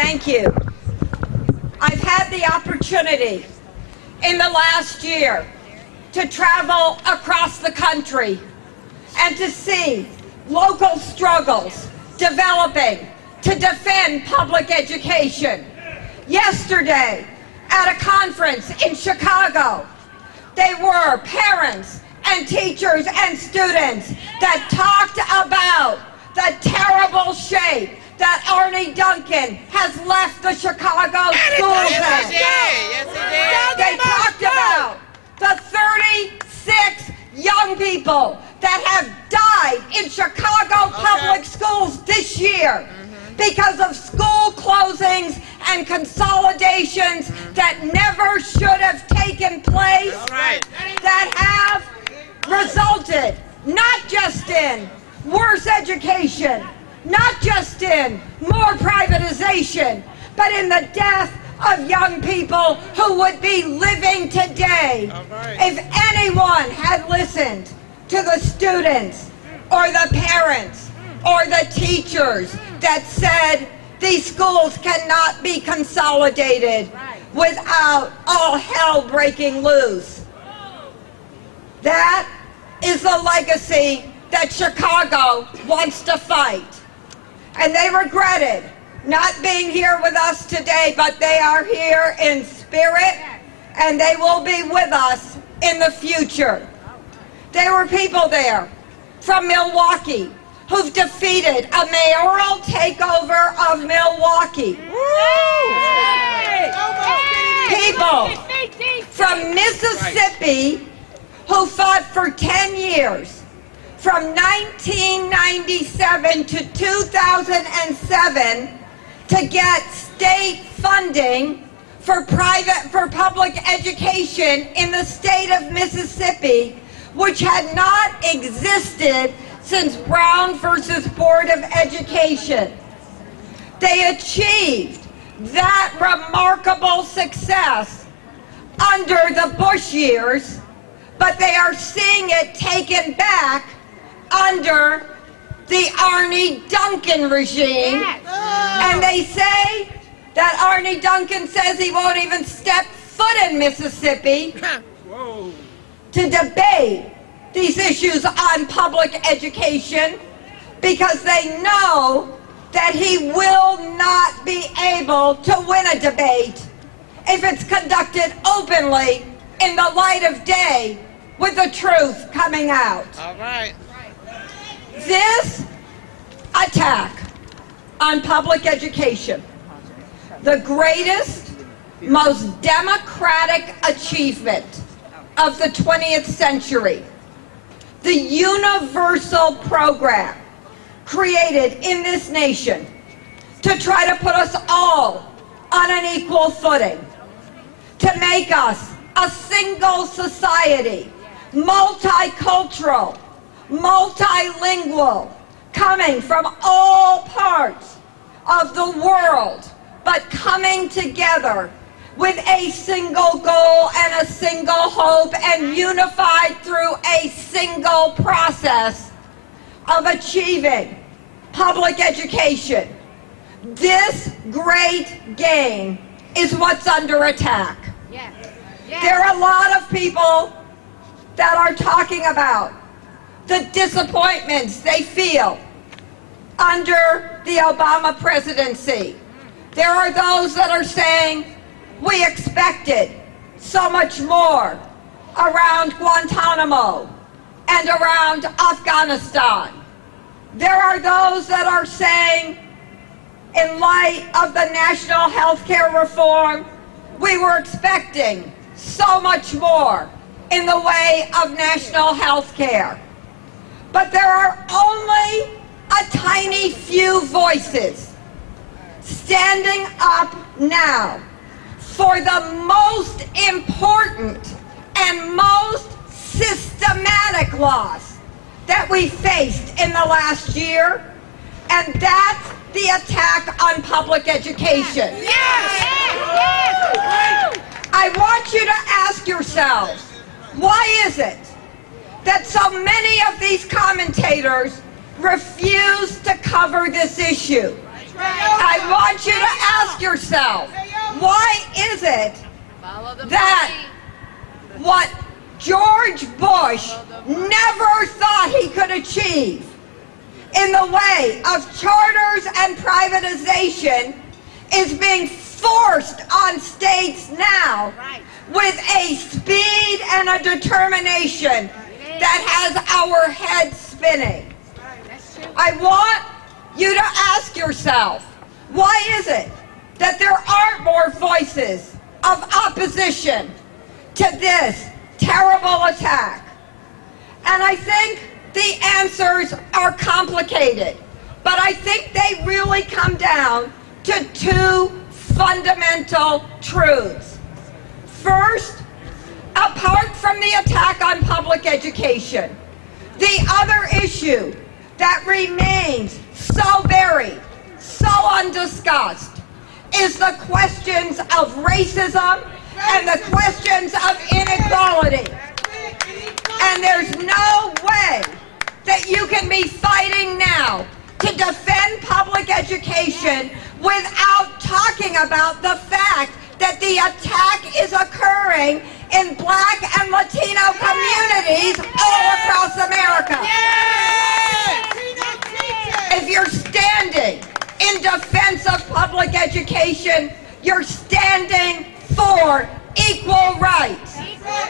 Thank you. I've had the opportunity in the last year to travel across the country and to see local struggles developing to defend public education. Yesterday, at a conference in Chicago, they were parents and teachers and students that talked about the terrible shape that Arne Duncan has left the Chicago schools in. They talked about the 36 young people that have died in Chicago public schools this year because of school closings and consolidations that never should have taken place, that have resulted not just in worse education, not just in more privatization, but in the death of young people who would be living today if anyone had listened to the students or the parents or the teachers that said these schools cannot be consolidated without all hell breaking loose. That is the legacy that Chicago wants to fight. And they regretted not being here with us today, but they are here in spirit, and they will be with us in the future. There were people there from Milwaukee who've defeated a mayoral takeover of Milwaukee. People from Mississippi who fought for 10 years, from 1997 to 2007, to get state funding for public education in the state of Mississippi, which had not existed since Brown versus Board of Education. They achieved that remarkable success under the Bush years, but they are seeing it taken back under the Arne Duncan regime. And they say that Arne Duncan says he won't even step foot in Mississippi to debate these issues on public education because they know that he will not be able to win a debate if it's conducted openly in the light of day with the truth coming out. All right. This attack on public education, the greatest, most democratic achievement of the 20th century, the universal program created in this nation to try to put us all on an equal footing, to make us a single society, multicultural, multilingual, coming from all parts of the world, but coming together with a single goal and a single hope and unified through a single process of achieving public education. This great game is what's under attack. There are a lot of people that are talking about the disappointments they feel under the Obama presidency. There are those that are saying we expected so much more around Guantanamo and around Afghanistan. There are those that are saying, in light of the national health care reform, we were expecting so much more in the way of national health care. But there are only a tiny few voices standing up now for the most important and most systematic loss that we faced in the last year, and that's the attack on public education. I want you to ask yourselves, why is it that so many of these commentators refuse to cover this issue? I want you to ask ask yourself, why is it that what George Bush never thought he could achieve in the way of charters and privatization is being forced on states now with a speed and a determination that has our heads spinning? I want you to ask yourself, why is it that there aren't more voices of opposition to this terrible attack? And I think the answers are complicated, but I think they really come down to two fundamental truths. First, apart from the attack on public education, the other issue that remains so buried, so undiscussed, is the questions of racism and the questions of inequality. And there's no way that you can be fighting now to defend public education without talking about the fact that the attack is occurring in Black and Latino communities all across America. If you're standing in defense of public education, you're standing for equal rights,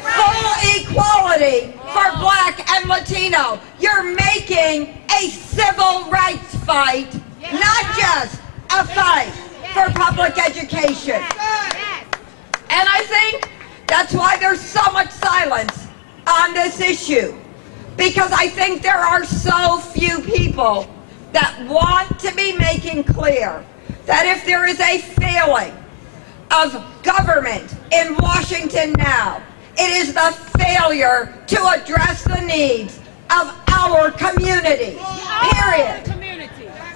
full equality for Black and Latino. You're making a civil rights fight, not just a fight for public education. And I think that's why there's so much silence on this issue, because I think there are so few people that want to be making clear that if there is a failing of government in Washington now, it is the failure to address the needs of our community, period.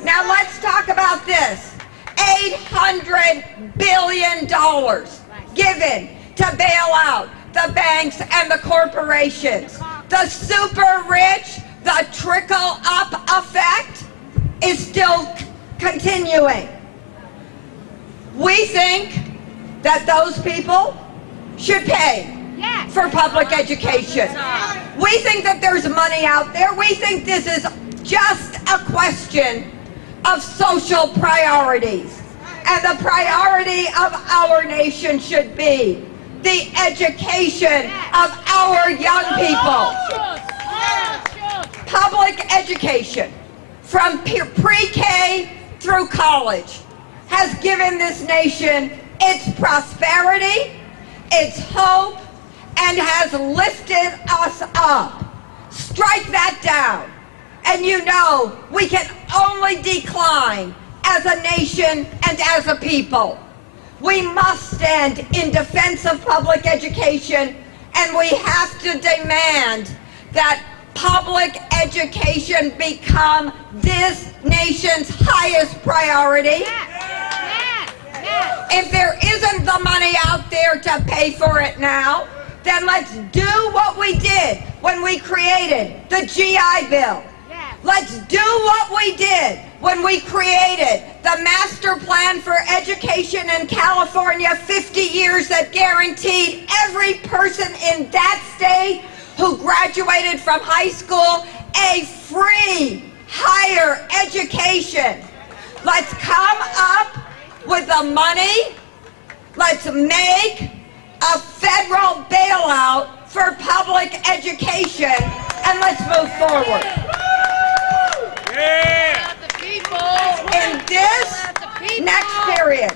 Now let's talk about this. $800 billion given to bail out the banks and the corporations. The super rich, the trickle-up effect is still continuing. We think that those people should pay for public education. We think that there's money out there. We think this is just a question of social priorities. And the priority of our nation should be the education of our young people. Public education from pre-K through college has given this nation its prosperity, its hope, and has lifted us up. Strike that down, and you know we can only decline as a nation and as a people. We must stand in defense of public education, and we have to demand that public education become this nation's highest priority. If there isn't the money out there to pay for it now, then let's do what we did when we created the GI Bill. Let's do what we did when we created the Master Plan for Education in California 50 years that guaranteed every person in that state who graduated from high school a free higher education. Let's come up with the money. Let's make a federal bailout for public education, and let's move forward. In this next period,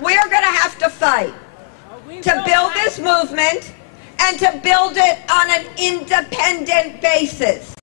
we're going to have to fight to build this movement and to build it on an independent basis.